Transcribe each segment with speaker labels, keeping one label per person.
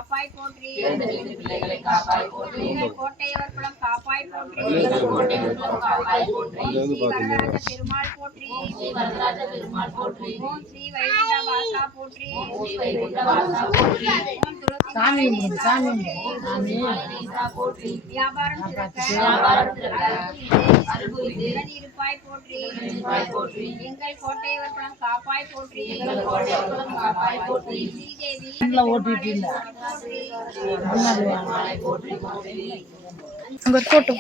Speaker 1: காப்பாய் போற்றி எங்கள் கோட்டையவர் குலம் காப்பாய் போற்றி வரதராஜ பெருமாள் போற்றி ஓம் ஸ்ரீ வைகுண்ட வாசா போற்றி ஓம் துளசி வியாபாரம் இருப்பாய் போற்றி எங்கள் கோட்டையவர் குலம் காப்பாய் போற்றி ஸ்ரீதேவி
Speaker 2: போட்டோ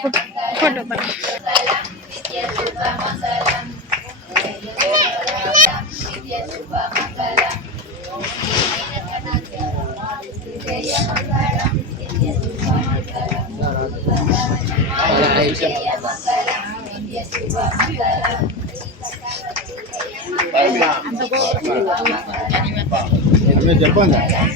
Speaker 3: చెప్పండి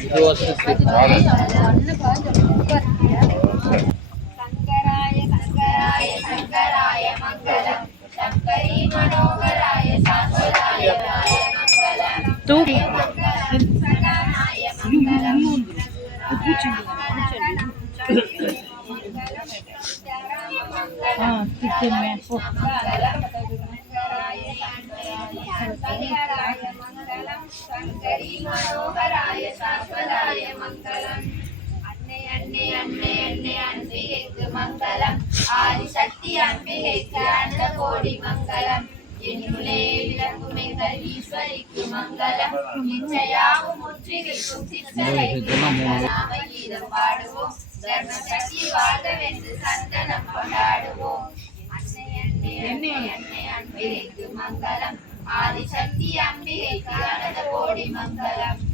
Speaker 1: சங்கராய சங்கராய சங்கராய மங்களம் சங்கரி மனோகராய சாஸ்வதாய மங்களம்
Speaker 2: தூக்கி
Speaker 1: சங்கராய மங்களம் சங்கரி மனோகராய சாஸ்வதாய மங்களம் அன்னை அன்னை அன்னை அன்னை அன்பிகைக்கு மங்களம் ஆதிசக்தி அன்பிகைக்கு அந்த கோடி மங்களம் என்னுள்ளே விளங்கும் எங்கள் ஈஸ்வரிக்கு மங்களம் இச்சையாவும் முற்றிவிக்கும் சித்தரைக்கு நாம கீதம் பாடுவோம் தர்ம சக்தி வாழ்கவென்று சந்தனம் கொண்டாடுவோம் அன்னை அன்னை அன்னை அன்னை அன்பிகைக்கு மங்களம் ஆதிசக்தி அம்பிகைக்கு அனந்த கோடி மங்களம்